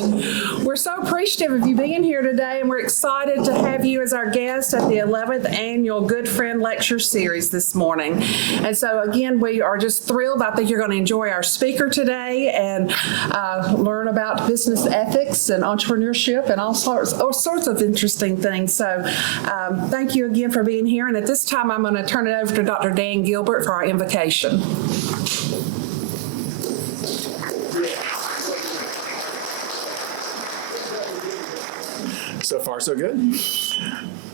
We're so appreciative of you being here today, and we're excited to have you as our guest at the 11th Annual Goodfriend Lecture Series this morning. And so, again, we are just thrilled. I think you're going to enjoy our speaker today and learn about business ethics and entrepreneurship and all sorts of interesting things. So thank you again for being here. And at this time, I'm going to turn it over to Dr. Dan Gilbert for our invocation. So far, so good.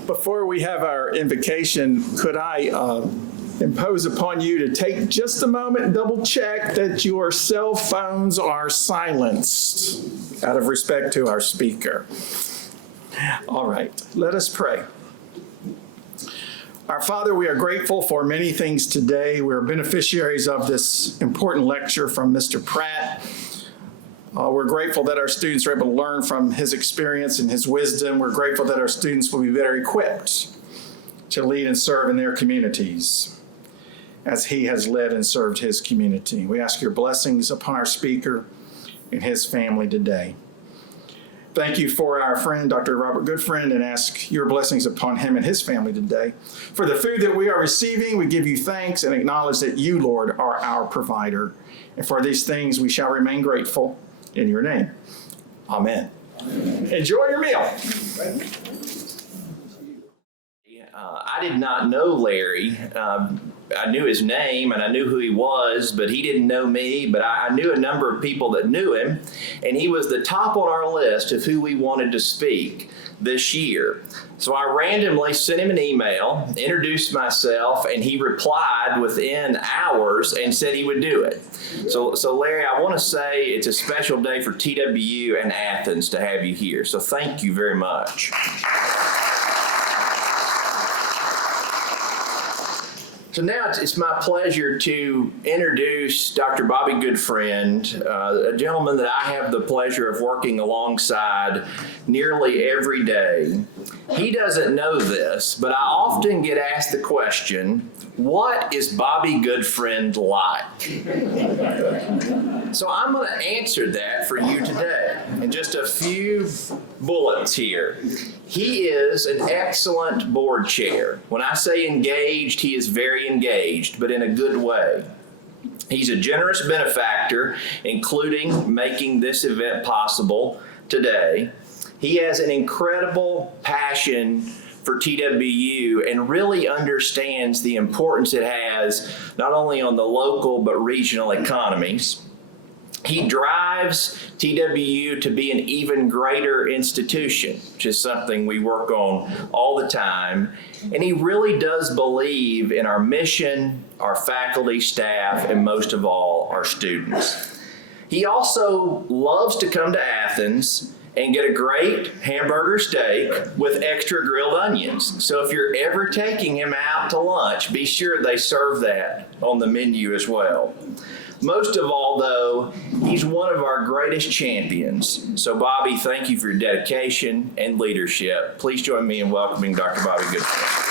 Before we have our invocation, could I impose upon you to take just a moment and double check that your cell phones are silenced out of respect to our speaker. All right, let us pray. Our Father, we are grateful for many things today. We're beneficiaries of this important lecture from Mr. Pratt. We're grateful that our students are able to learn from his experience and his wisdom. We're grateful that our students will be better equipped to lead and serve in their communities as he has led and served his community. We ask your blessings upon our speaker and his family today. Thank you for our friend, Dr. Robert Goodfriend, and ask your blessings upon him and his family today. For the food that we are receiving, we give you thanks and acknowledge that you, Lord, are our provider. And for these things, we shall remain grateful. In your name, amen. Enjoy your meal. I did not know Larry. I knew his name and I knew who he was, but he didn't know me. But I knew a number of people that knew him, and he was the top on our list of who we wanted to speak this year. So I randomly sent him an email, introduced myself, and he replied within hours and said he would do it. So Larry, I want to say it's a special day for TWU and Athens to have you here. So thank you very much. So now it's my pleasure to introduce Dr. Bobby Goodfriend, a gentleman that I have the pleasure of working alongside nearly every day. He doesn't know this, but I often get asked the question, what is Bobby Goodfriend like? So I'm going to answer that for you today in just a few bullets here. He is an excellent board chair. When I say engaged, he is very engaged, but in a good way. He's a generous benefactor, including making this event possible today. He has an incredible passion for TWU and really understands the importance it has not only on the local but regional economies. He drives TWU to be an even greater institution, which is something we work on all the time. And he really does believe in our mission, our faculty, staff, and most of all, our students. He also loves to come to Athens and get a great hamburger steak with extra grilled onions. So if you're ever taking him out to lunch, be sure they serve that on the menu as well. Most of all, though, he's one of our greatest champions. So, Bobby, thank you for your dedication and leadership. Please join me in welcoming Dr. Bobby Goodfriend.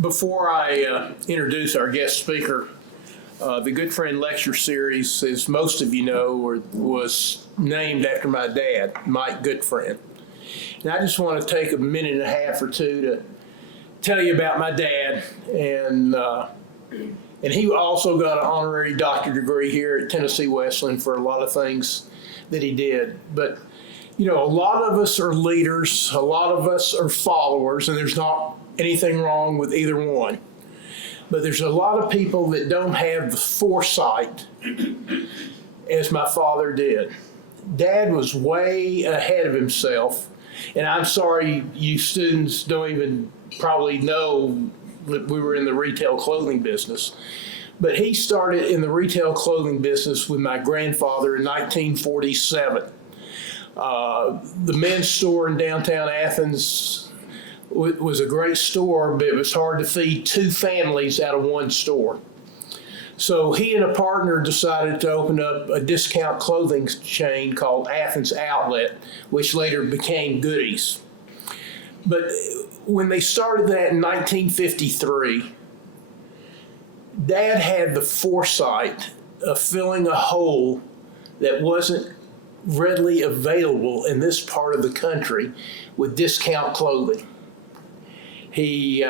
Before I introduce our guest speaker, the Goodfriend Lecture Series, as most of you know, was named after my dad, Mike Goodfriend. And I just want to take a minute and a half or two to tell you about my dad. And he also got an honorary doctorate degree here at Tennessee Wesleyan for a lot of things that he did. But, you know, a lot of us are leaders, a lot of us are followers, and there's not anything wrong with either one. But there's a lot of people that don't have the foresight as my father did. Dad was way ahead of himself, and I'm sorry you students don't even probably know that we were in the retail clothing business. But he started in the retail clothing business with my grandfather in 1947. The men's store in downtown Athens was a great store, but it was hard to feed two families out of one store. So he and a partner decided to open up a discount clothing chain called Athens Outlet, which later became Goodies. But when they started that in 1953, Dad had the foresight of filling a hole that wasn't readily available in this part of the country with discount clothing. He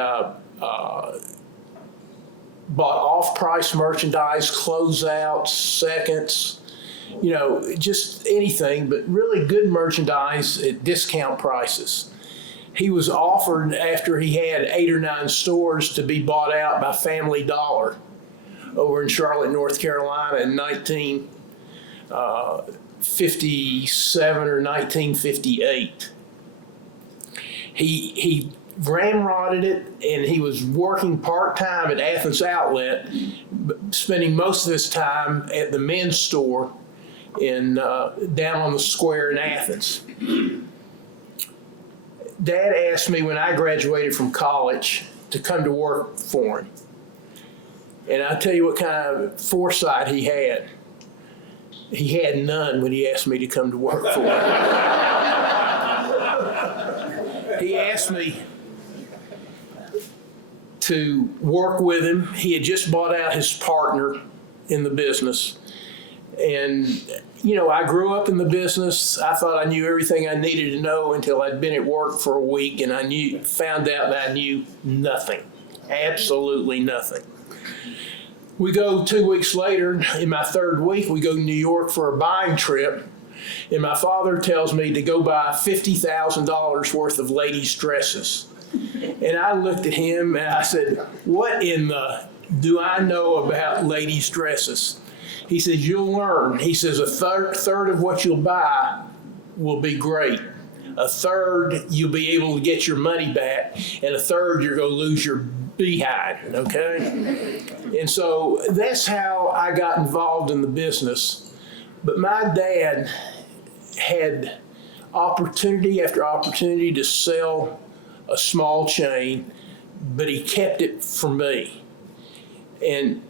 bought off-price merchandise, closeouts, seconds, just anything, but really good merchandise at discount prices. He was offered, after he had 8 or 9 stores, to be bought out by Family Dollar over in Charlotte, North Carolina in 1957 or 1958. He ramrodded it, and he was working part-time at Athens Outlet, spending most of his time at the men's store down on the square in Athens. Dad asked me when I graduated from college to come to work for him. And I'll tell you what kind of foresight he had. He had none when he asked me to come to work for him. He asked me to work with him. He had just bought out his partner in the business. And, I grew up in the business. I thought I knew everything I needed to know until I'd been at work for a week, and found out that I knew nothing, absolutely nothing. We go 2 weeks later, in my 3rd week, we go to New York for a buying trip, and my father tells me to go buy $50,000 worth of ladies' dresses. And I looked at him and I said, what in the do I know about ladies' dresses? He says, you'll learn. He says, a third of what you'll buy will be great. A third, you'll be able to get your money back. And a third, you're going to lose your behind, okay? And so that's how I got involved in the business. But my dad had opportunity after opportunity to sell a small chain, but he kept it for me. And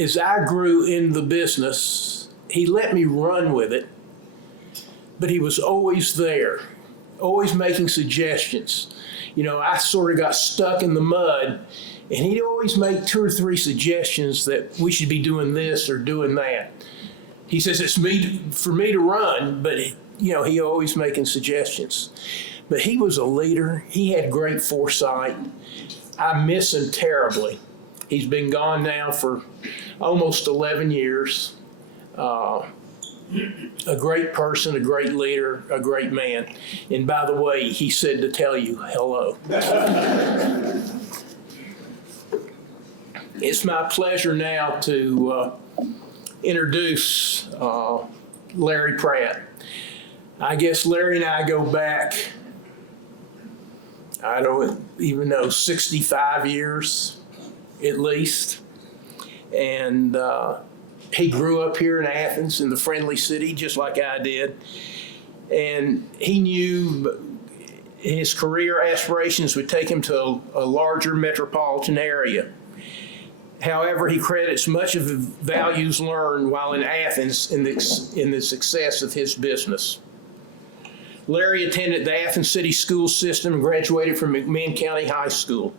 as I grew in the business, he let me run with it, but he was always there, always making suggestions. I sort of got stuck in the mud, and he'd always make 2 or 3 suggestions that we should be doing this or doing that. He says it's for me to run, but he always making suggestions. But he was a leader. He had great foresight. I miss him terribly. He's been gone now for almost 11 years. A great person, a great leader, a great man. And by the way, he said to tell you hello. It's my pleasure now to introduce Larry Pratt. I guess Larry and I go back, I don't even know, 65 years at least. And he grew up here in Athens, in the friendly city, just like I did. And he knew his career aspirations would take him to a larger metropolitan area. However, he credits much of the values learned while in Athens in the success of his business. Larry attended the Athens City School System and graduated from McMinn County High School.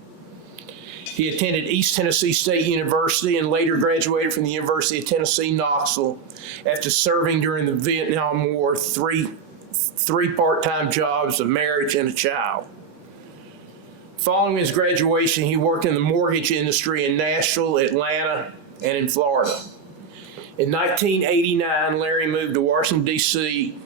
He attended East Tennessee State University and later graduated from the University of Tennessee, Knoxville, after serving during the Vietnam War three part-time jobs, a marriage, and a child. Following his graduation, he worked in the mortgage industry in Nashville, Atlanta, and in Florida. In 1989, Larry moved to Washington, D.C.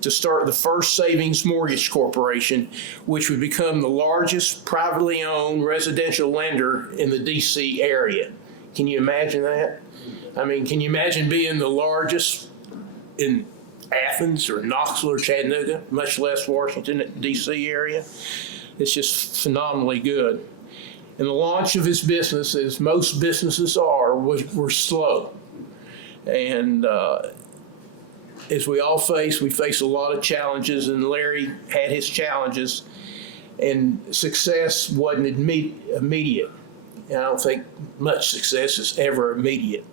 to start the First Savings Mortgage Corporation, which would become the largest privately owned residential lender in the D.C. area. Can you imagine that? I mean, can you imagine being the largest in Athens or Knoxville or Chattanooga, much less Washington, D.C. area? It's just phenomenally good. And the launch of his business, as most businesses are, were slow. And as we all face, we face a lot of challenges, and Larry had his challenges, and success wasn't immediate. And I don't think much success is ever immediate.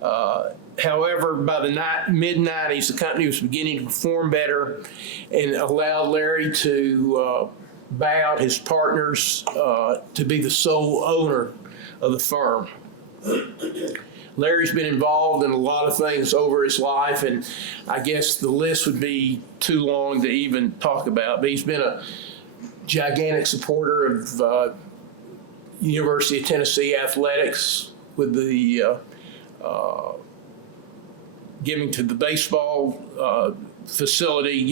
However, by the mid-90s, the company was beginning to perform better and allowed Larry to buy out his partners to be the sole owner of the firm. Larry's been involved in a lot of things over his life, and I guess the list would be too long to even talk about, but he's been a gigantic supporter of University of Tennessee athletics with the giving to the baseball facility,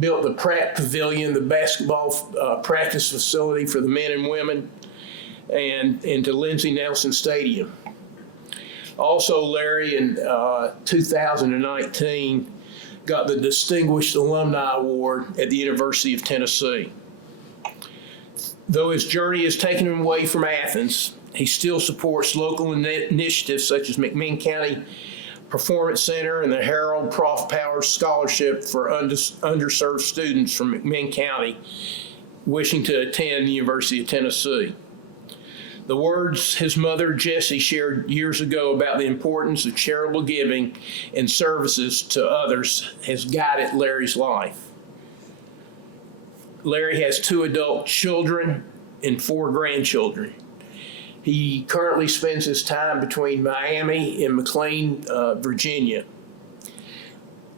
built the Pratt Pavilion, the basketball practice facility for the men and women, and to Lindsey Nelson Stadium. Also, Larry in 2019 got the Distinguished Alumni Award at the University of Tennessee. Though his journey has taken him away from Athens, he still supports local initiatives such as McMinn County Performance Center and the Harold Prof. Powers Scholarship for underserved students from McMinn County wishing to attend the University of Tennessee. The words his mother, Jessie, shared years ago about the importance of charitable giving and services to others has guided Larry's life. Larry has 2 adult children and 4 grandchildren. He currently spends his time between Miami and McLean, Virginia.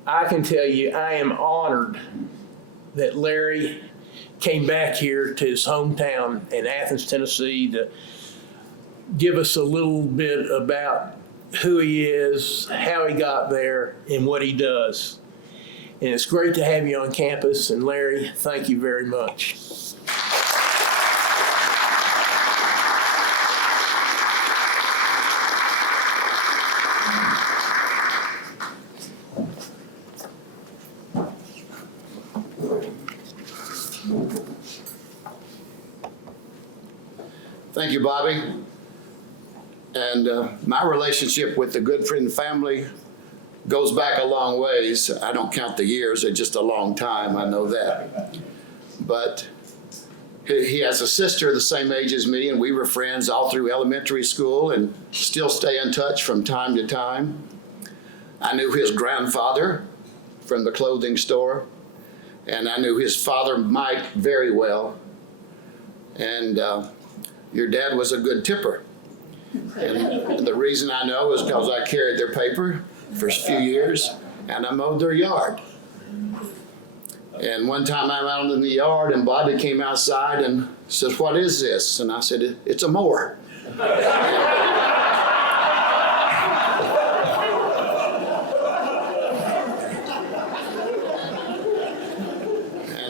I can tell you, I am honored that Larry came back here to his hometown in Athens, Tennessee to give us a little bit about who he is, how he got there, and what he does. And it's great to have you on campus, and Larry, thank you very much. Thank you, Bobby. And my relationship with the Goodfriend family goes back a long ways. I don't count the years, it's just a long time, I know that. But he has a sister the same age as me, and we were friends all through elementary school and still stay in touch from time to time. I knew his grandfather from the clothing store, and I knew his father, Mike, very well. And your dad was a good tipper. And the reason I know is because I carried their paper for a few years and I mowed their yard. And one time I'm out in the yard and Bobby came outside and says, "What is this?" And I said, "It's a mower." And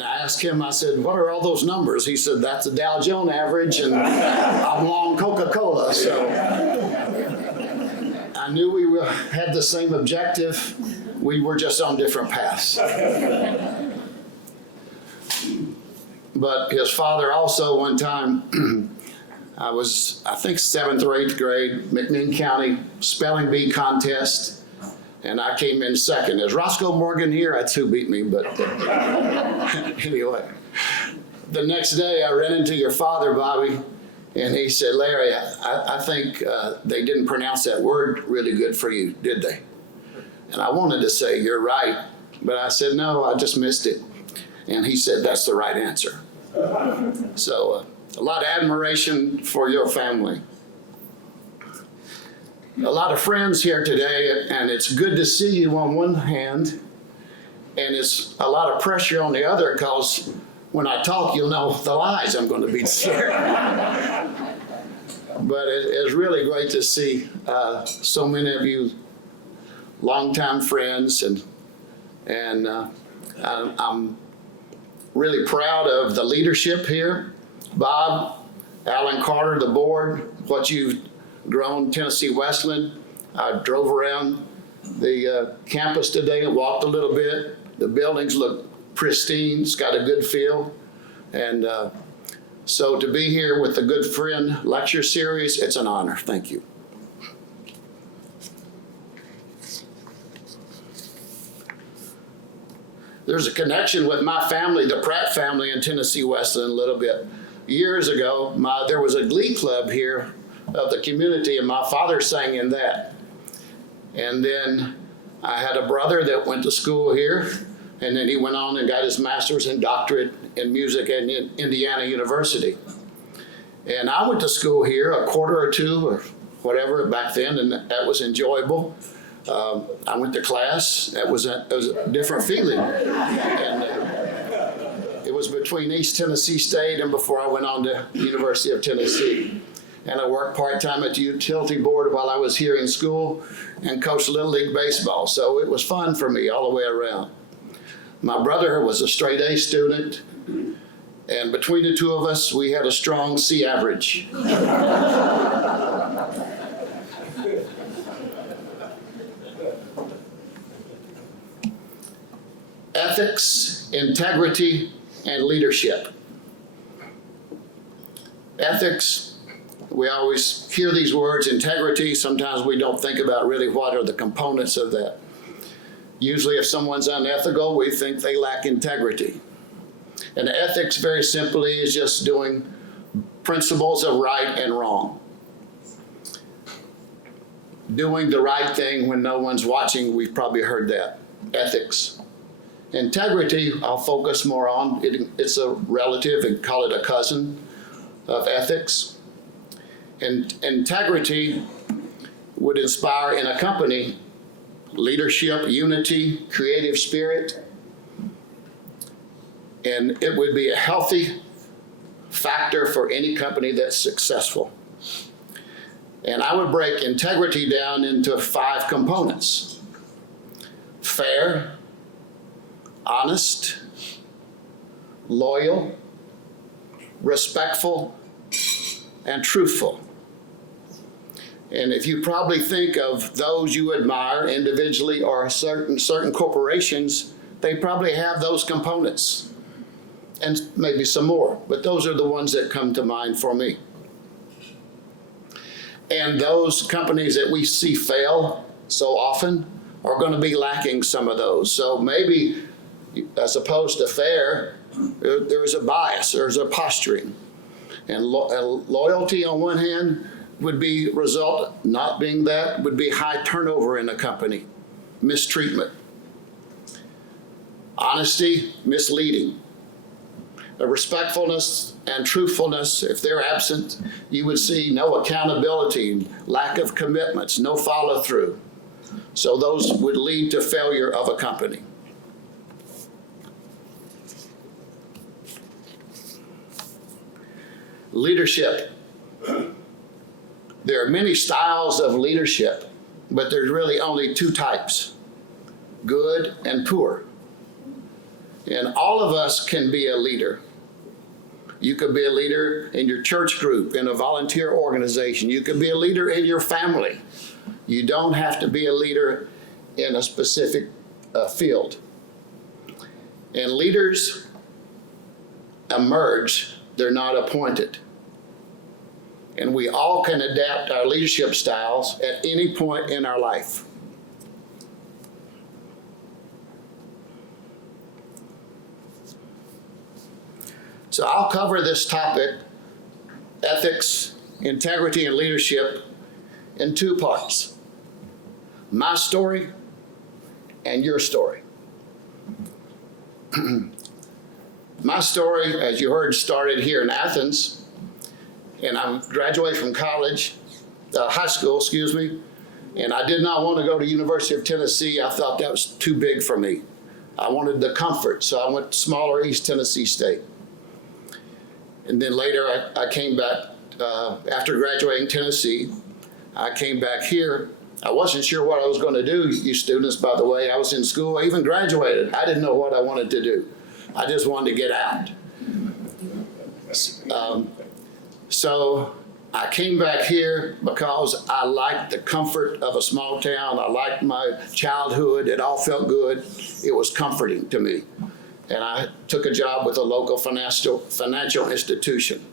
I asked him, I said, "What are all those numbers?" He said, "That's the Dow Jones average and I'm long Coca-Cola." So I knew we had the same objective. We were just on different paths. But his father also, one time, I was, I think, 7th or 8th grade, McMinn County spelling bee contest, and I came in second. Is Roscoe Morgan here? That's who beat me, but anyway. The next day, I ran into your father, Bobby, and he said, "Larry, I think they didn't pronounce that word really good for you, did they?" And I wanted to say, "You're right," but I said, "No, I just missed it." And he said, "That's the right answer." So a lot of admiration for your family. A lot of friends here today, and it's good to see you on one hand, and it's a lot of pressure on the other, because when I talk, you'll know the lies I'm going to be sharing. But it's really great to see so many of you longtime friends, and I'm really proud of the leadership here. Bob, Alan Carter, the board, what you've grown Tennessee Wesleyan. I drove around the campus today and walked a little bit. The buildings look pristine. It's got a good feel. And so to be here with the Goodfriend Lecture Series, it's an honor. Thank you. There's a connection with my family, the Pratt family in Tennessee Wesleyan a little bit. Years ago, there was a glee club here of the community, and my father sang in that. And then I had a brother that went to school here, and then he went on and got his master's and doctorate in music at Indiana University. And I went to school here a quarter or two or whatever back then, and that was enjoyable. I went to class. It was a different feeling. And it was between East Tennessee State and before I went on to University of Tennessee. And I worked part-time at the utility board while I was here in school and coached Little League baseball. So it was fun for me all the way around. My brother was a straight A student, and between the two of us, we had a strong C average. Ethics, integrity, and leadership. Ethics, we always hear these words, integrity. Sometimes we don't think about really what are the components of that. Usually if someone's unethical, we think they lack integrity. And ethics, very simply, is just doing principles of right and wrong. Doing the right thing when no one's watching, we've probably heard that. Ethics. Integrity, I'll focus more on. It's a relative, and call it a cousin of ethics. And integrity would inspire in a company leadership, unity, creative spirit, and it would be a healthy factor for any company that's successful. And I would break integrity down into 5 components: fair, honest, loyal, respectful, and truthful. And if you probably think of those you admire individually or certain corporations, they probably have those components and maybe some more, but those are the ones that come to mind for me. And those companies that we see fail so often are going to be lacking some of those. So maybe as opposed to fair, there's a bias, there's a posturing. And loyalty on one hand would be result, not being that, would be high turnover in a company, mistreatment. Honesty, misleading. Respectfulness and truthfulness, if they're absent, you would see no accountability, lack of commitments, no follow through. So those would lead to failure of a company. Leadership. There are many styles of leadership, but there's really only 2 types: good and poor. And all of us can be a leader. You could be a leader in your church group, in a volunteer organization. You could be a leader in your family. You don't have to be a leader in a specific field. And leaders emerge, they're not appointed. And we all can adapt our leadership styles at any point in our life. So I'll cover this topic, ethics, integrity, and leadership, in 2 parts: my story and your story. My story, as you heard, started here in Athens. And I graduated from high school, and I did not want to go to University of Tennessee. I thought that was too big for me. I wanted the comfort, so I went to smaller East Tennessee State. And then later I came back, after graduating Tennessee, I came back here. I wasn't sure what I was going to do, you students, by the way. I was in school, I even graduated. I didn't know what I wanted to do. I just wanted to get out. So I came back here because I liked the comfort of a small town. I liked my childhood. It all felt good. It was comforting to me. And I took a job with a local financial institution.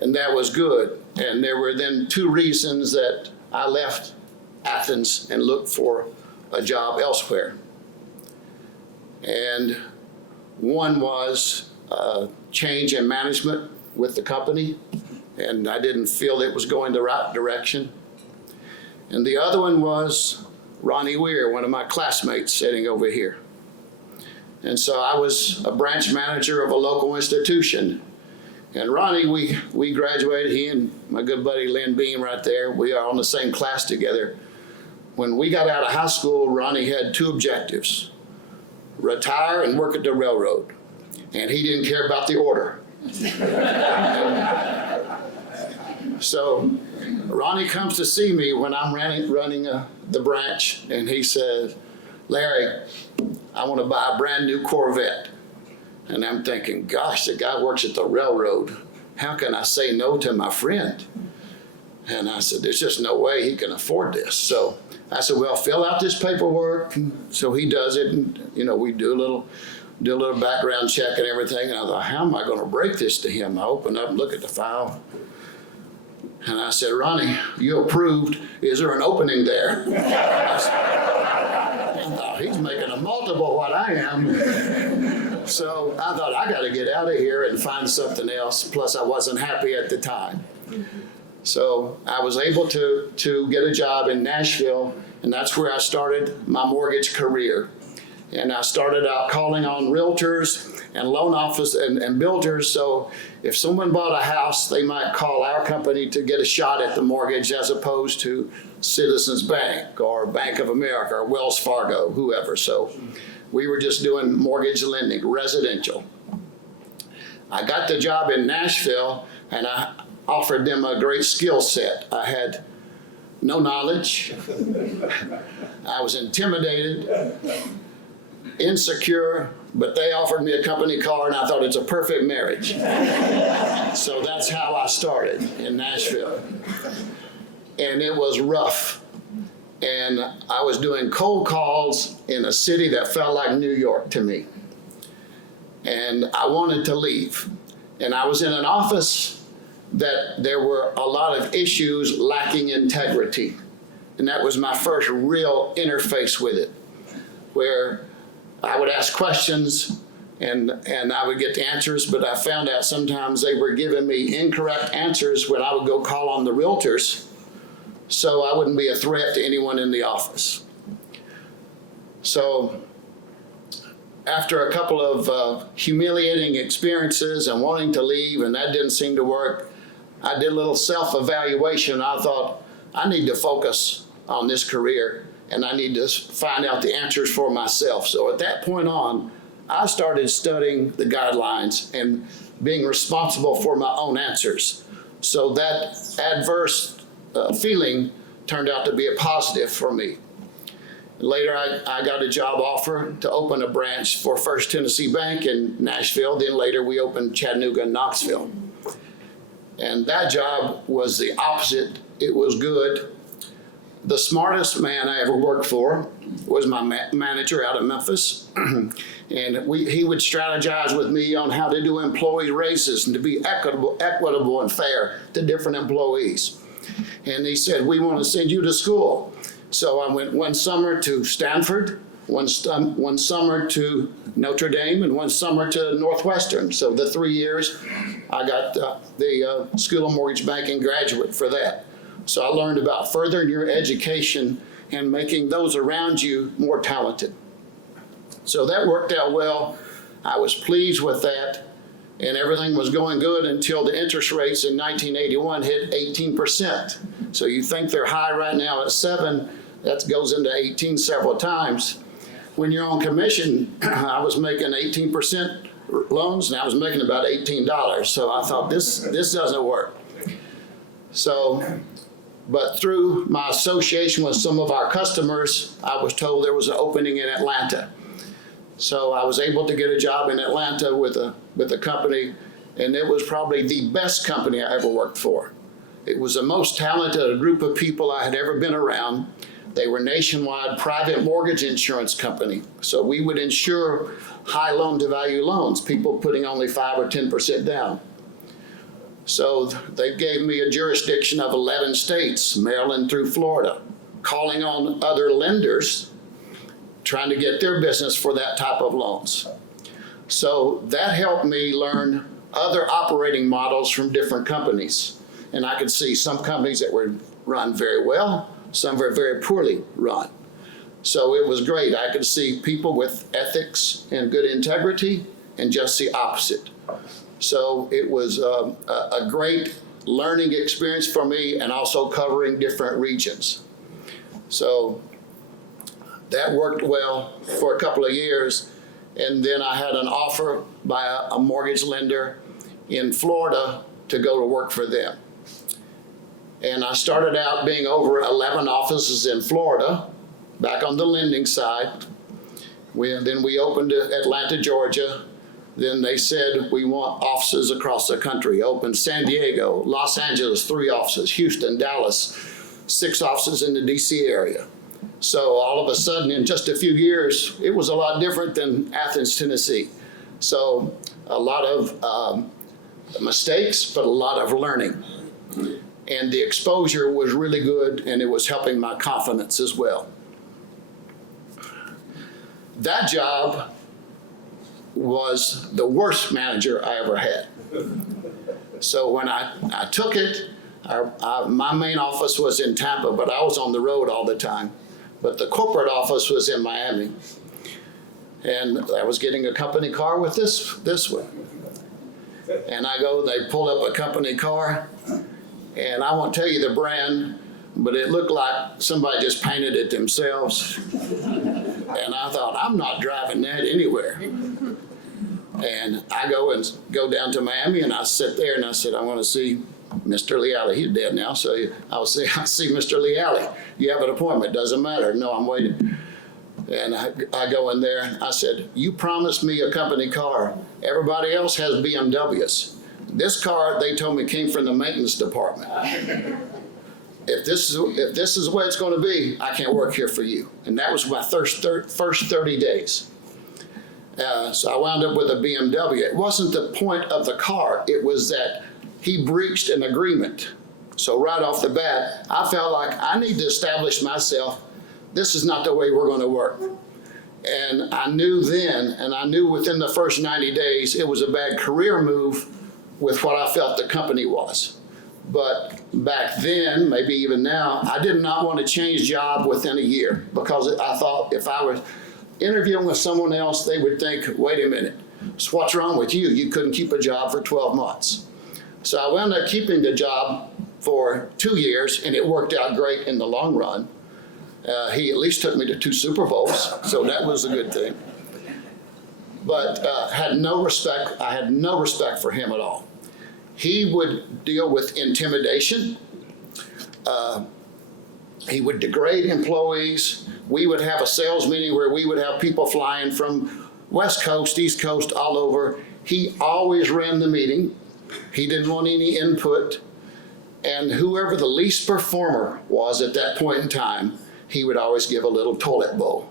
And that was good. And there were then 2 reasons that I left Athens and looked for a job elsewhere. And one was change in management with the company, and I didn't feel it was going the right direction. And the other one was Ronnie Weir, one of my classmates sitting over here. And so I was a branch manager of a local institution. And Ronnie, we graduated, he and my good buddy Lynn Beam right there, we are on the same class together. When we got out of high school, Ronnie had two objectives: retire and work at the railroad. And he didn't care about the order. So Ronnie comes to see me when I'm running the branch, and he says, "Larry, I want to buy a brand new Corvette." And I'm thinking, gosh, the guy works at the railroad. How can I say no to my friend? And I said, there's just no way he can afford this. So I said, well, fill out this paperwork. So he does it, and we do a little background check and everything. And I thought, how am I going to break this to him? I opened up and look at the file. And I said, Ronnie, you approved. Is there an opening there? I thought, he's making a multiple what I am. So I thought, I got to get out of here and find something else. Plus, I wasn't happy at the time. So I was able to get a job in Nashville, and that's where I started my mortgage career. And I started out calling on realtors and loan office and builders. So if someone bought a house, they might call our company to get a shot at the mortgage, as opposed to Citizens Bank or Bank of America or Wells Fargo, whoever. So we were just doing mortgage lending, residential. I got the job in Nashville, and I offered them a great skill set. I had no knowledge. I was intimidated, insecure, but they offered me a company car, and I thought it's a perfect marriage. So that's how I started in Nashville. And it was rough. And I was doing cold calls in a city that felt like New York to me. And I wanted to leave. And I was in an office that there were a lot of issues lacking integrity. And that was my first real interface with it, where I would ask questions and I would get the answers, but I found out sometimes they were giving me incorrect answers when I would go call on the realtors, so I wouldn't be a threat to anyone in the office. So after a couple of humiliating experiences and wanting to leave, and that didn't seem to work, I did a little self-evaluation. I thought, I need to focus on this career, and I need to find out the answers for myself. So at that point on, I started studying the guidelines and being responsible for my own answers. So that adverse feeling turned out to be a positive for me. Later, I got a job offer to open a branch for First Tennessee Bank in Nashville. Then later, we opened Chattanooga and Knoxville. And that job was the opposite. It was good. The smartest man I ever worked for was my manager out of Memphis. And he would strategize with me on how to do employee raises and to be equitable and fair to different employees. And he said, we want to send you to school. So I went one summer to Stanford, one summer to Notre Dame, and one summer to Northwestern. So the 3 years, I got the School of Mortgage Banking graduate for that. So I learned about furthering your education and making those around you more talented. So that worked out well. I was pleased with that, and everything was going good until the interest rates in 1981 hit 18%. So you think they're high right now at 7, that goes into 18 several times. When you're on commission, I was making 18% loans, and I was making about $18. So I thought, this doesn't work. So, but through my association with some of our customers, I was told there was an opening in Atlanta. So I was able to get a job in Atlanta with a company, and it was probably the best company I ever worked for. It was the most talented group of people I had ever been around. They were nationwide private mortgage insurance company. So we would insure high loan-to-value loans, people putting only 5 or 10% down. So they gave me a jurisdiction of 11 states, Maryland through Florida, calling on other lenders, trying to get their business for that type of loans. So that helped me learn other operating models from different companies. And I could see some companies that were run very well, Some are very poorly run. So it was great. I could see people with ethics and good integrity and just the opposite. So it was a great learning experience for me, and also covering different regions. So that worked well for a couple of years. And then I had an offer by a mortgage lender in Florida to go to work for them. And I started out being over 11 offices in Florida, back on the lending side. Then we opened Atlanta, Georgia. Then they said, we want offices across the country. Opened San Diego, Los Angeles, 3 offices, Houston, Dallas, 6 offices in the DC area. So all of a sudden, in just a few years, it was a lot different than Athens, Tennessee. So a lot of mistakes, but a lot of learning. And the exposure was really good, and it was helping my confidence as well. That job was the worst manager I ever had. So when I took it, my main office was in Tampa, but I was on the road all the time. But the corporate office was in Miami. And I was getting a company car with this one. And they pulled up a company car, and I won't tell you the brand, but it looked like somebody just painted it themselves. And I thought, I'm not driving that anywhere. And I go down to Miami, and I sit there, and I said, I want to see Mr. Leali. He's dead now, so I'll see Mr. Leali. You have an appointment, doesn't matter. No, I'm waiting. And I go in there, and I said, you promised me a company car. Everybody else has BMWs. This car, they told me, came from the maintenance department. If this is the way it's going to be, I can't work here for you. And that was my first 30 days. So I wound up with a BMW. It wasn't the point of the car. It was that he breached an agreement. So right off the bat, I felt like I need to establish myself. This is not the way we're going to work. And I knew then, and I knew within the first 90 days, it was a bad career move with what I felt the company was. But back then, maybe even now, I did not want to change job within a year, because I thought if I was interviewing with someone else, they would think, wait a minute, so what's wrong with you? You couldn't keep a job for 12 months. So I wound up keeping the job for 2 years, and it worked out great in the long run. He at least took me to 2 Super Bowls, so that was a good thing. But I had no respect for him at all. He would deal with intimidation. He would degrade employees. We would have a sales meeting where we would have people flying from West Coast, East Coast, all over. He always ran the meeting. He didn't want any input. And whoever the least performer was at that point in time, he would always give a little toilet bowl.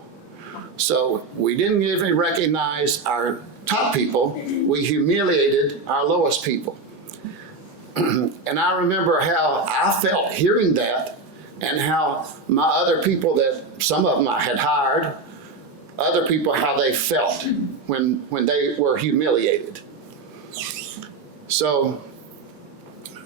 So we didn't even recognize our top people. We humiliated our lowest people. And I remember how I felt hearing that, and how my other people, that some of them I had hired, other people, how they felt when they were humiliated. So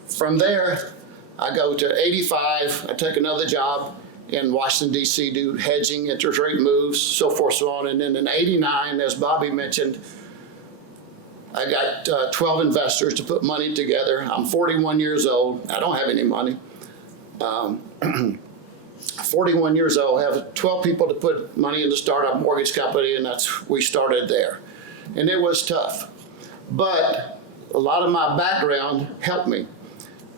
from there, I go to 85, I take another job in Washington, D.C., do hedging, interest rate moves, so forth, so on. And then in 89, as Bobby mentioned, I got 12 investors to put money together. I'm 41 years old. I don't have any money. 41 years old, have 12 people to put money in the startup mortgage company, and we started there. And it was tough. But a lot of my background helped me.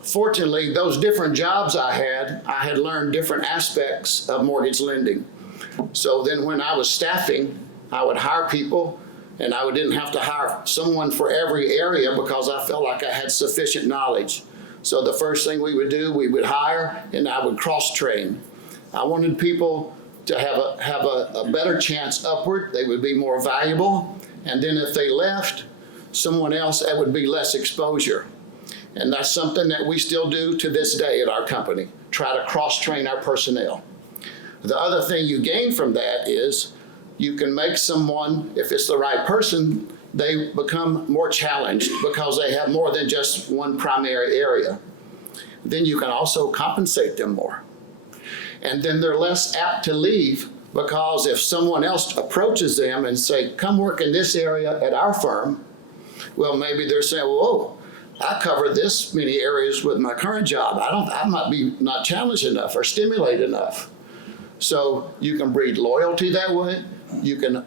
Fortunately, those different jobs I had learned different aspects of mortgage lending. So then when I was staffing, I would hire people, and I didn't have to hire someone for every area because I felt like I had sufficient knowledge. So the first thing we would do, we would hire, and I would cross-train. I wanted people to have a better chance upward. They would be more valuable. And then if they left, someone else, that would be less exposure. And that's something that we still do to this day at our company, try to cross-train our personnel. The other thing you gain from that is you can make someone, if it's the right person, they become more challenged because they have more than just one primary area. Then you can also compensate them more. And then they're less apt to leave, because if someone else approaches them and say, come work in this area at our firm, well, maybe they're saying, whoa, I cover this many areas with my current job. I might be not challenged enough or stimulated enough. So you can breed loyalty that way.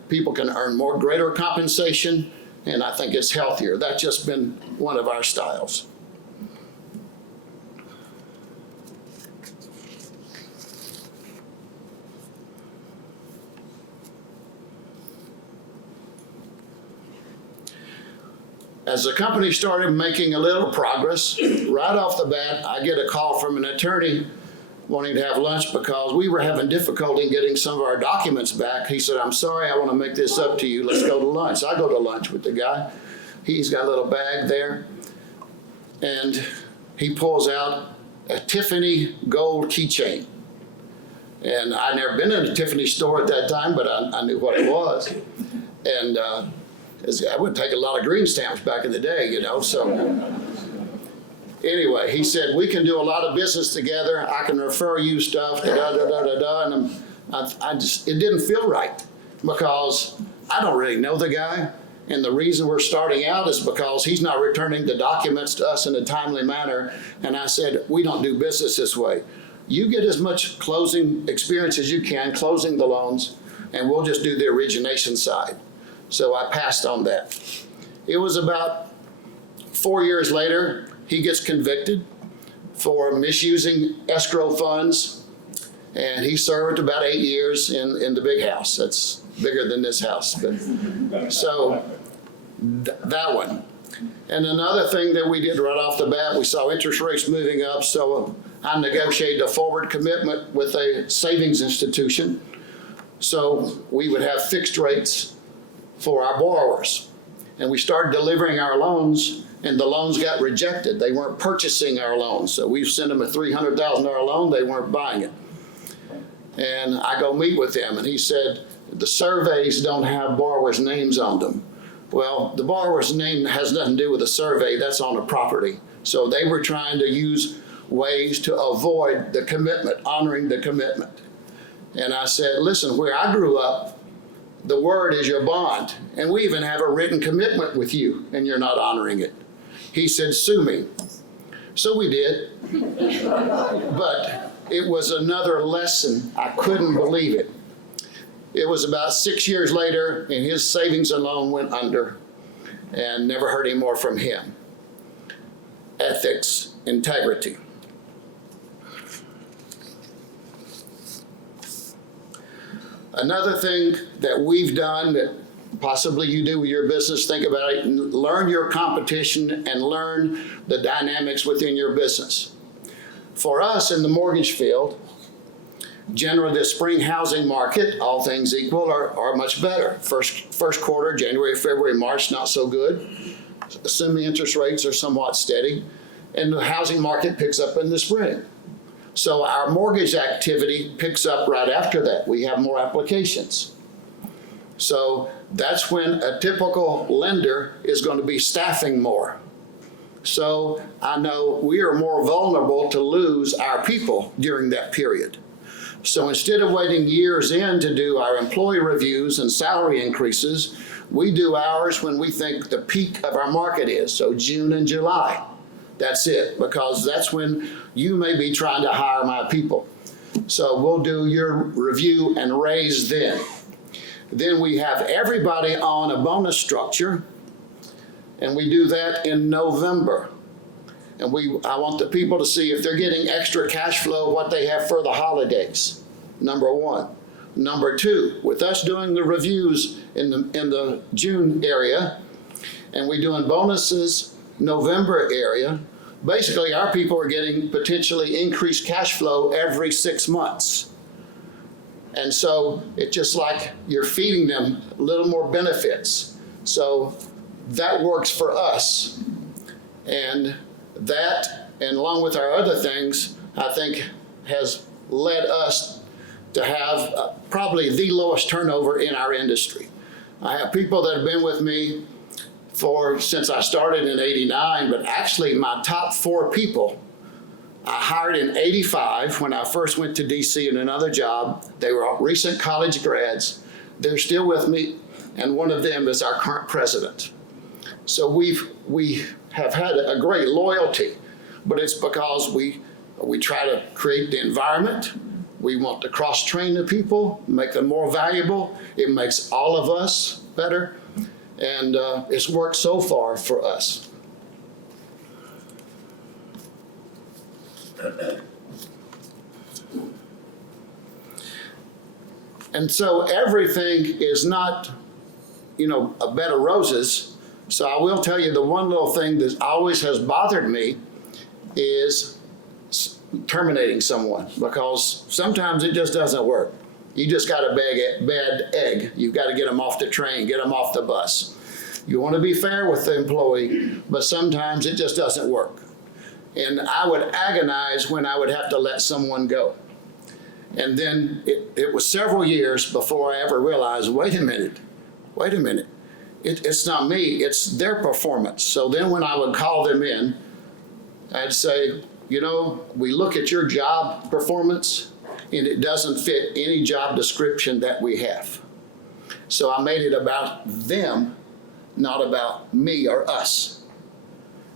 People can earn greater compensation, and I think it's healthier. That's just been one of our styles. As the company started making a little progress, right off the bat, I get a call from an attorney wanting to have lunch because we were having difficulty in getting some of our documents back. He said, I'm sorry, I want to make this up to you. Let's go to lunch. I go to lunch with the guy. He's got a little bag there, and he pulls out a Tiffany gold keychain. And I'd never been in a Tiffany store at that time, but I knew what it was. And I would take a lot of green stamps back in the day, you know, so. Anyway, he said, we can do a lot of business together. I can refer you stuff, da-da-da-da-da. And it didn't feel right because I don't really know the guy. And the reason we're starting out is because he's not returning the documents to us in a timely manner. And I said, we don't do business this way. You get as much closing experience as you can, closing the loans, and we'll just do the origination side. So I passed on that. It was about 4 years later, he gets convicted for misusing escrow funds, and he served about 8 years in the big house. That's bigger than this house. But so that one. And another thing that we did right off the bat, we saw interest rates moving up, so I negotiated a forward commitment with a savings institution. So we would have fixed rates for our borrowers. And we started delivering our loans, and the loans got rejected. They weren't purchasing our loans. So we sent them a $300,000 loan, they weren't buying it. And I go meet with them, and he said, the surveys don't have borrowers' names on them. Well, the borrower's name has nothing to do with the survey, that's on the property. So they were trying to use ways to avoid the commitment, honoring the commitment. And I said, listen, where I grew up, the word is your bond, and we even have a written commitment with you, and you're not honoring it. He said, sue me. So we did. But it was another lesson. I couldn't believe it. It was about 6 years later, and his savings and loan went under, and never heard any more from him. Ethics, integrity. Another thing that we've done that possibly you do with your business, think about it, learn your competition and learn the dynamics within your business. For us in the mortgage field, generally the spring housing market, all things equal, are much better. First quarter, January, February, March, not so good, assuming interest rates are somewhat steady, and the housing market picks up in the spring. So our mortgage activity picks up right after that. We have more applications. So that's when a typical lender is going to be staffing more. So I know we are more vulnerable to lose our people during that period. So instead of waiting years in to do our employee reviews and salary increases, we do ours when we think the peak of our market is, so June and July. That's it, because that's when you may be trying to hire my people. So we'll do your review and raise then. Then we have everybody on a bonus structure, and we do that in November. And I want the people to see if they're getting extra cash flow, what they have for the holidays, number one. Number two, with us doing the reviews in the June area, and we doing bonuses November area, basically our people are getting potentially increased cash flow every 6 months. And so it's just like you're feeding them a little more benefits. So that works for us. And that, and along with our other things, I think has led us to have probably the lowest turnover in our industry. I have people that have been with me since I started in '89, but actually my top 4 people I hired in '85 when I first went to DC in another job. They were all recent college grads. They're still with me, and one of them is our current president. So we have had a great loyalty, but it's because we try to create the environment. We want to cross-train the people, make them more valuable. It makes all of us better, and it's worked so far for us. And so everything is not, a bed of roses. So I will tell you the one little thing that always has bothered me is terminating someone, because sometimes it just doesn't work. You just got a bad egg. You've got to get them off the train, get them off the bus. You want to be fair with the employee, but sometimes it just doesn't work. And I would agonize when I would have to let someone go. And then it was several years before I ever realized, wait a minute. It's not me, it's their performance. So then when I would call them in, I'd say, we look at your job performance and it doesn't fit any job description that we have. So I made it about them, not about me or us.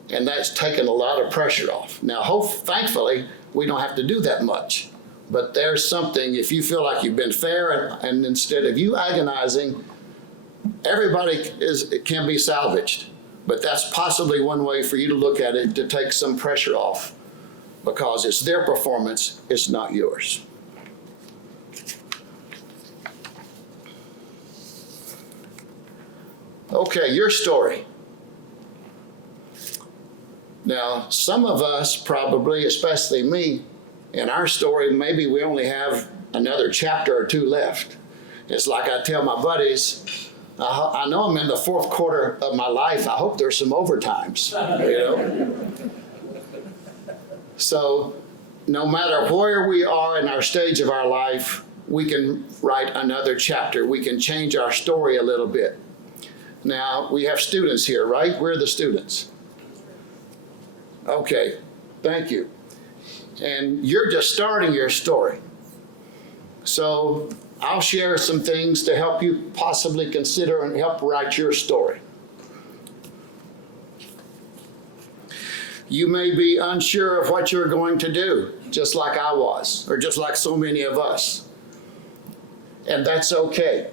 And that's taken a lot of pressure off. Now, thankfully, we don't have to do that much. But there's something, if you feel like you've been fair and instead of you agonizing, everybody can be salvaged. But that's possibly one way for you to look at it, to take some pressure off, because it's their performance, it's not yours. Okay, your story. Now, some of us probably, especially me, in our story, maybe we only have another chapter or two left. It's like I tell my buddies, I know I'm in the fourth quarter of my life. I hope there's some overtimes, So no matter where we are in our stage of our life, we can write another chapter. We can change our story a little bit. Now, we have students here, right? We're the students. Okay, thank you. And you're just starting your story. So I'll share some things to help you possibly consider and help write your story. You may be unsure of what you're going to do, just like I was, or just like so many of us. And that's okay.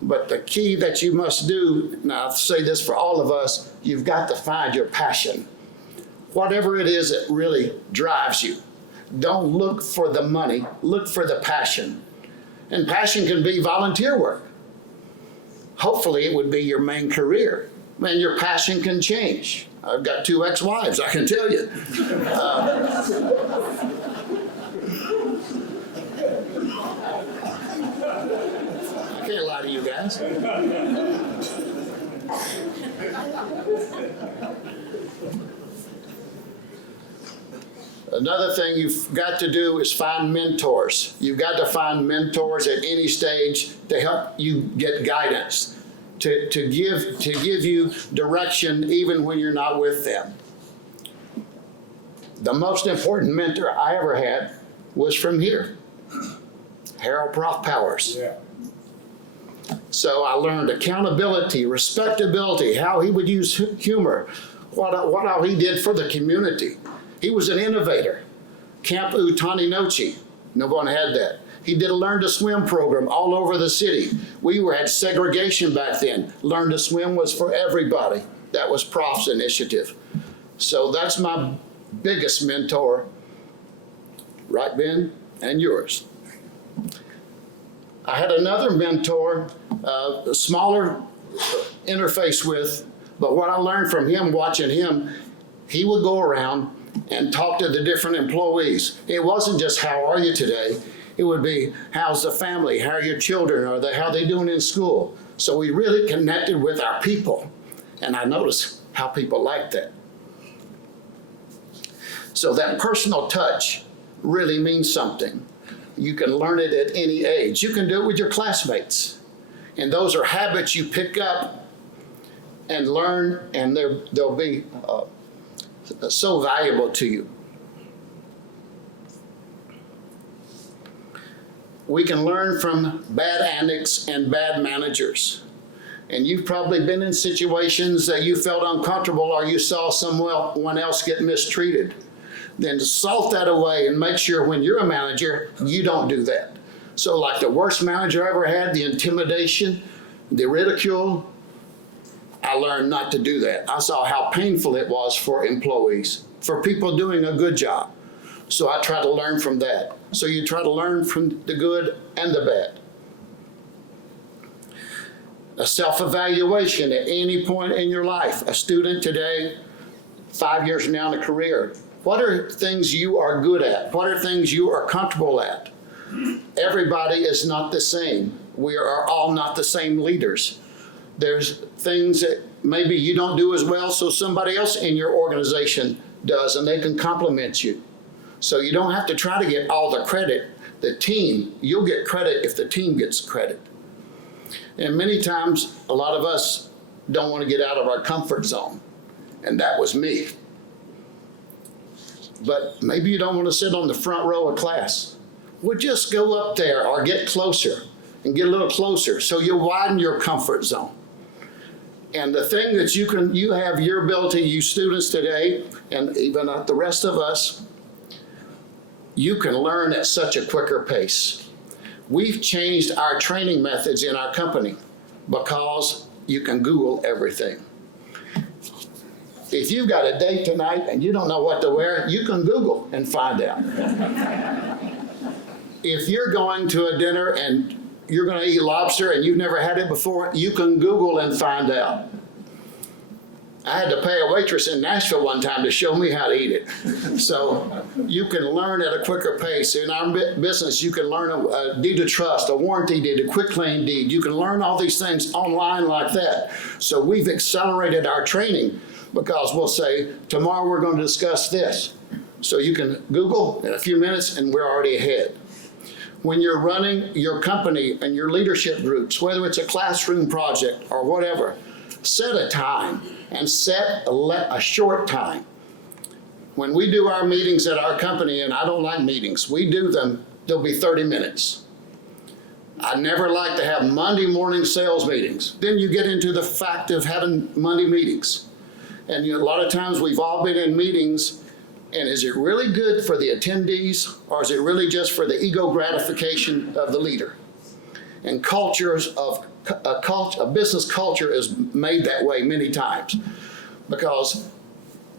But the key that you must do, now I'll say this for all of us, you've got to find your passion. Whatever it is that really drives you. Don't look for the money, look for the passion. And passion can be volunteer work. Hopefully it would be your main career. And your passion can change. I've got 2 ex-wives, I can tell you. I can't lie to you guys. Another thing you've got to do is find mentors. You've got to find mentors at any stage to help you get guidance, to give you direction even when you're not with them. The most important mentor I ever had was from here, Harold Prof Powers. Yeah. So I learned accountability, respectability, how he would use humor, what all he did for the community. He was an innovator. Camp Utani Nochi, no one had that. He did a Learn to Swim program all over the city. We had segregation back then. Learn to Swim was for everybody. That was Prof's initiative. So that's my biggest mentor, right, Ben? And yours. I had another mentor, a smaller interface with, but what I learned from him, watching him, he would go around and talk to the different employees. It wasn't just, how are you today? It would be, how's the family? How are your children? How are they doing in school? So we really connected with our people. And I noticed how people liked that. So that personal touch really means something. You can learn it at any age. You can do it with your classmates. And those are habits you pick up and learn, and they'll be so valuable to you. we can learn from bad antics and bad managers. And you've probably been in situations that you felt uncomfortable or you saw someone else get mistreated. Then salt that away and make sure when you're a manager, you don't do that. So like the worst manager I ever had, the intimidation, the ridicule, I learned not to do that. I saw how painful it was for employees, for people doing a good job. So I try to learn from that. So you try to learn from the good and the bad. A self-evaluation at any point in your life. A student today, 5 years from now in a career. What are things you are good at? What are things you are comfortable at? Everybody is not the same. We are all not the same leaders. There's things that maybe you don't do as well, so somebody else in your organization does, and they can compliment you. So you don't have to try to get all the credit. The team, you'll get credit if the team gets credit. And many times, a lot of us don't want to get out of our comfort zone. And that was me. But maybe you don't want to sit on the front row of class. Well, just go up there or get closer and get a little closer so you widen your comfort zone. And the thing that you have your ability, you students today, and even the rest of us, you can learn at such a quicker pace. We've changed our training methods in our company because you can Google everything. If you've got a date tonight and you don't know what to wear, you can Google and find out. If you're going to a dinner and you're going to eat lobster and you've never had it before, you can Google and find out. I had to pay a waitress in Nashville one time to show me how to eat it. So you can learn at a quicker pace. In our business, you can learn a deed of trust, a warranty deed, a quitclaim deed. You can learn all these things online like that. So we've accelerated our training because we'll say, tomorrow we're going to discuss this. So you can Google in a few minutes and we're already ahead. When you're running your company and your leadership groups, whether it's a classroom project or whatever, set a time and set a short time. When we do our meetings at our company, and I don't like meetings, we do them, they'll be 30 minutes. I never like to have Monday morning sales meetings. Then you get into the fact of having Monday meetings. And a lot of times we've all been in meetings, and is it really good for the attendees, or is it really just for the ego gratification of the leader? And a business culture is made that way many times because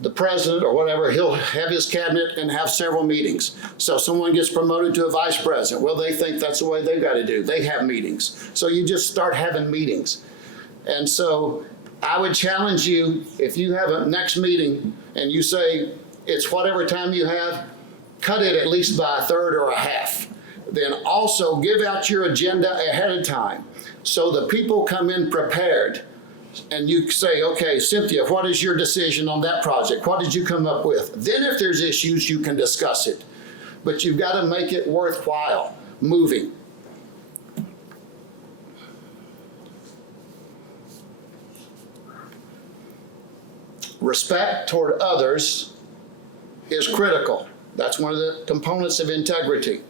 the president or whatever, he'll have his cabinet and have several meetings. So someone gets promoted to a vice president. Well, they think that's the way they've got to do. They have meetings. So you just start having meetings. And so I would challenge you, if you have a next meeting and you say it's whatever time you have, cut it at least by a third or a half. Then also give out your agenda ahead of time so the people come in prepared. And you say, okay, Cynthia, what is your decision on that project? What did you come up with? Then if there's issues, you can discuss it. But you've got to make it worthwhile moving. Respect toward others is critical. That's one of the components of integrity.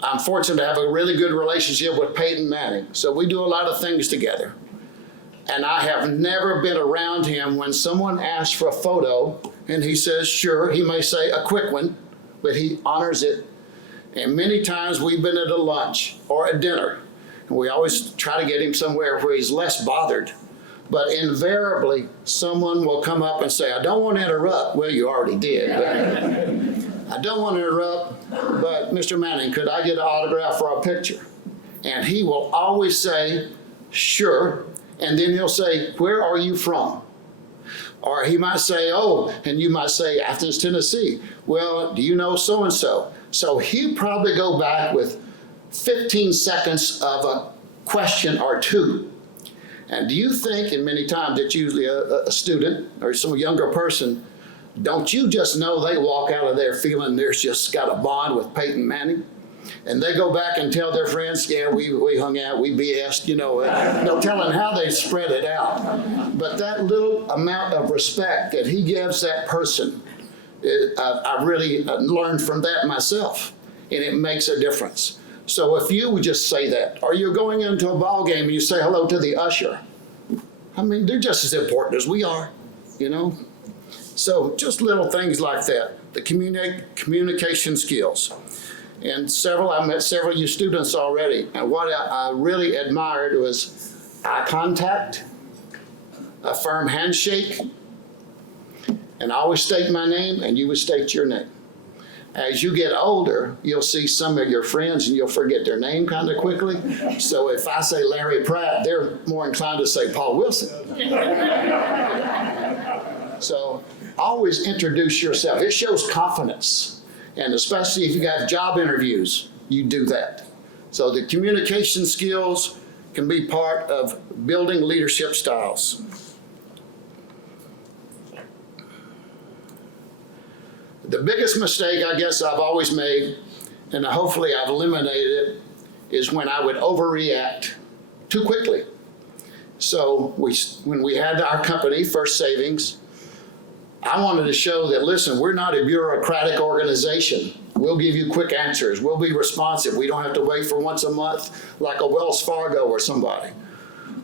I'm fortunate to have a really good relationship with Peyton Manning, so we do a lot of things together. And I have never been around him when someone asks for a photo and he says, sure, he may say a quick one, but he honors it. And many times we've been at a lunch or a dinner, and we always try to get him somewhere where he's less bothered. But invariably, someone will come up and say, I don't want to interrupt. Well, you already did. I don't want to interrupt, but Mr. Manning, could I get an autograph for a picture? And he will always say, sure. And then he'll say, where are you from? Or he might say, oh, and you might say, Athens, Tennessee. Well, do you know so-and-so? So he'll probably go back with 15 seconds of a question or two. And do you think, and many times it's usually a student or some younger person, don't you just know they walk out of there feeling there's just got a bond with Peyton Manning? And they go back and tell their friends, yeah, we hung out, we BS'd, no telling how they spread it out. But that little amount of respect that he gives that person, I really learned from that myself, and it makes a difference. So if you would just say that, or you're going into a ball game and you say hello to the usher, I mean, they're just as important as we are, you know? So just little things like that, the communication skills. And I met several of you students already, and what I really admired was eye contact, a firm handshake, and I always state my name and you would state your name. As you get older, you'll see some of your friends and you'll forget their name kind of quickly. So if I say Larry Pratt, they're more inclined to say Paul Wilson. So always introduce yourself. It shows confidence. And especially if you got job interviews, you do that. So the communication skills can be part of building leadership styles. The biggest mistake I guess I've always made, and hopefully I've eliminated it, is when I would overreact too quickly. So when we had our company, First Savings, I wanted to show that, listen, we're not a bureaucratic organization. We'll give you quick answers. We'll be responsive. We don't have to wait for once a month like a Wells Fargo or somebody.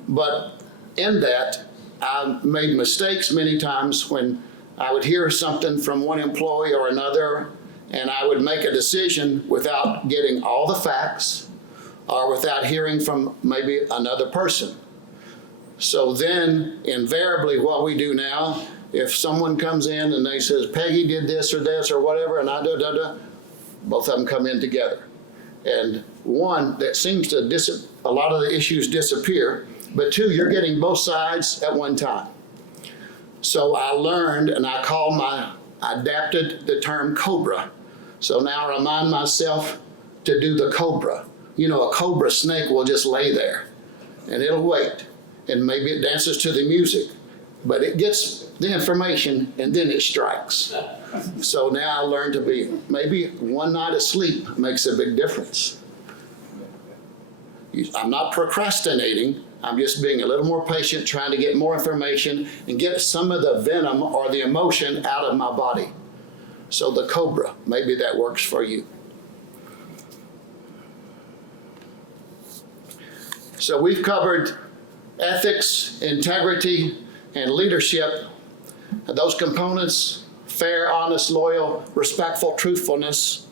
But in that, I made mistakes many times when I would hear something from one employee or another, and I would make a decision without getting all the facts or without hearing from maybe another person. So then, invariably, what we do now, if someone comes in and they says, Peggy did this or whatever, and I both of them come in together. And one, that seems to a lot of the issues disappear, but two, you're getting both sides at one time. So I learned, and I adapted the term cobra. So now I remind myself to do the cobra. You know, a cobra snake will just lay there and it'll wait. And maybe it dances to the music, but it gets the information and then it strikes. So now I learned to be, maybe one night of sleep makes a big difference. I'm not procrastinating. I'm just being a little more patient, trying to get more information and get some of the venom or the emotion out of my body. So the cobra, maybe that works for you. So we've covered ethics, integrity, and leadership. Those components, fair, honest, loyal, respectful, truthfulness.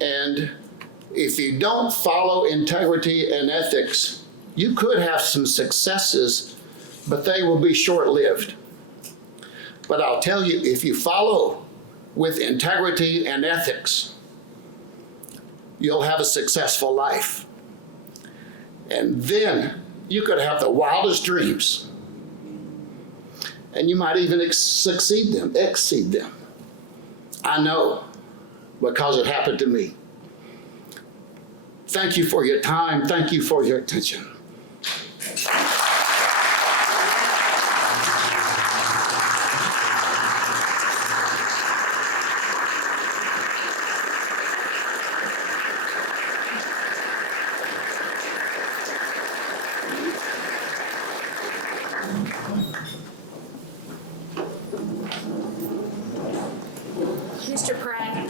And if you don't follow integrity and ethics, you could have some successes, but they will be short-lived. But I'll tell you, if you follow with integrity and ethics, you'll have a successful life. And then you could have the wildest dreams. And you might even exceed them. I know, because it happened to me. Thank you for your time. Thank you for your attention. Mr. Pratt,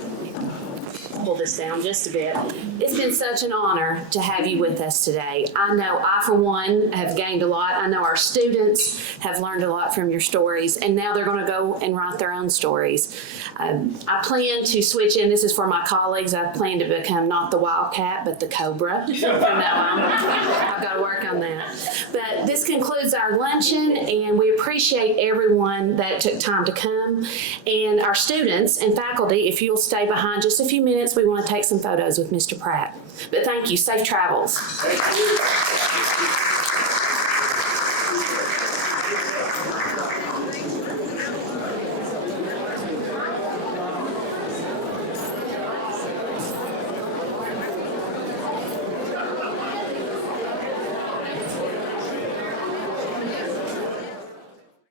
pull this down just a bit. It's been such an honor to have you with us today. I know I, for one, have gained a lot. I know our students have learned a lot from your stories, and now they're going to go and write their own stories. I plan to switch in. This is for my colleagues. I plan to become not the wildcat, but the cobra from now on. I've got to work on that. But this concludes our luncheon, and we appreciate everyone that took time to come. And our students and faculty, if you'll stay behind just a few minutes, we want to take some photos with Mr. Pratt. But thank you. Safe travels. Thank you.